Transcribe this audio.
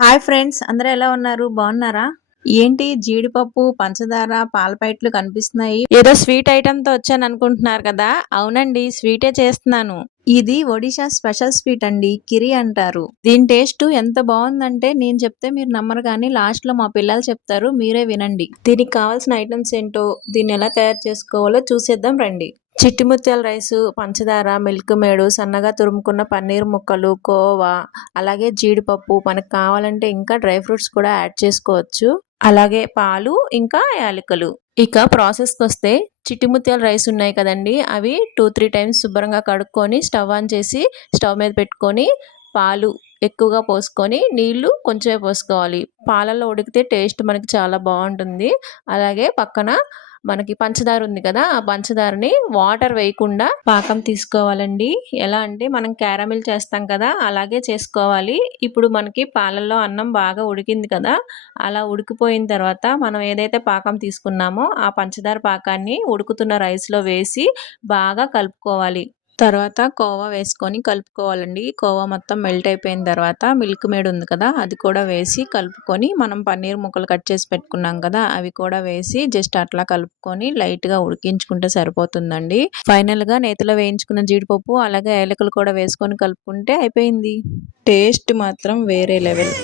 Hi friends, అందరూ ఎలా ఉన్నారు? బాగున్నారా? ఏంటి జీడిపప్పు, పంచదార, పాల ప్యాకెట్లు కనిపిస్తున్నాయి. ఏదో స్వీట్ ఐటమ్ తో వచ్చాను అనుకుంటున్నారు కదా? అవునండి, స్వీటే చేస్తున్నాను. ఇది ఒడిశా స్పెషల్ స్వీట్ అండి. కిరి అంటారు. దీని టేస్ట్ ఎంత బాగుందంటే నేను చెప్తే మీరు నమ్మరు, కానీ లాస్ట్ లో మా పిల్లలు చెప్తారు. మీరే వినండి. దీనికి కావాల్సిన ఐటమ్స్ ఏంటో, దీన్ని ఎలా తయారు చేసుకోవాలో చూసేద్దాం రండి. చిట్టి ముత్యాల రైసు, పంచదార, మిల్క్ మేడు, సన్నగా తురుముకున్న పన్నీర్ ముక్కలు, కోవా, అలాగే జీడిపప్పు, మనకు కావాలంటే ఇంకా డ్రై ఫ్రూట్స్ కూడా యాడ్ చేసుకోవచ్చు. అలాగే పాలు, ఇంకా యాలకులు. ఇక ప్రాసెస్కి వస్తే, చిట్టి ముత్యాల రైస్ ఉన్నాయి కదండి, అవి 2-3 టైమ్స్ శుభ్రంగా కడుక్కొని స్టవ్ ఆన్ చేసి స్టవ్ మీద పెట్టుకొని పాలు ఎక్కువగా పోసుకొని నీళ్లు కొంచెమే పోసుకోవాలి. పాలల్లో ఉడికితే టేస్ట్ మనకి చాలా బాగుంటుంది. అలాగే పక్కన మనకి పంచదార ఉంది కదా, ఆ పంచదారని వాటర్ వేయకుండా పాకం తీసుకోవాలండి. ఎలా అంటే మనం క్యారమిల్ చేస్తాం కదా, అలాగే చేసుకోవాలి. ఇప్పుడు మనకి పాలల్లో అన్నం బాగా ఉడికింది కదా, అలా ఉడికిపోయిన తర్వాత మనం ఏదైతే పాకం తీసుకున్నామో ఆ పంచదార పాకాన్ని ఉడుకుతున్న రైస్లో వేసి బాగా కలుపుకోవాలి. తర్వాత కోవా వేసుకొని కలుపుకోవాలండి. కోవా మొత్తం మెల్ట్ అయిపోయిన తర్వాత మిల్క్ మేడ్ ఉంది కదా, అది కూడా వేసి కలుపుకొని మనం పన్నీర్ ముక్కలు కట్ చేసి పెట్టుకున్నాం కదా, అవి కూడా వేసి జస్ట్ అట్లా కలుపుకొని లైట్గా ఉడికించుకుంటే సరిపోతుందండి. ఫైనల్గా నేతిలో వేయించుకున్న జీడిపప్పు అలాగే ఏలకులు కూడా వేసుకొని కలుపుకుంటే అయిపోయింది. టేస్ట్ మాత్రం వేరే లెవెల్.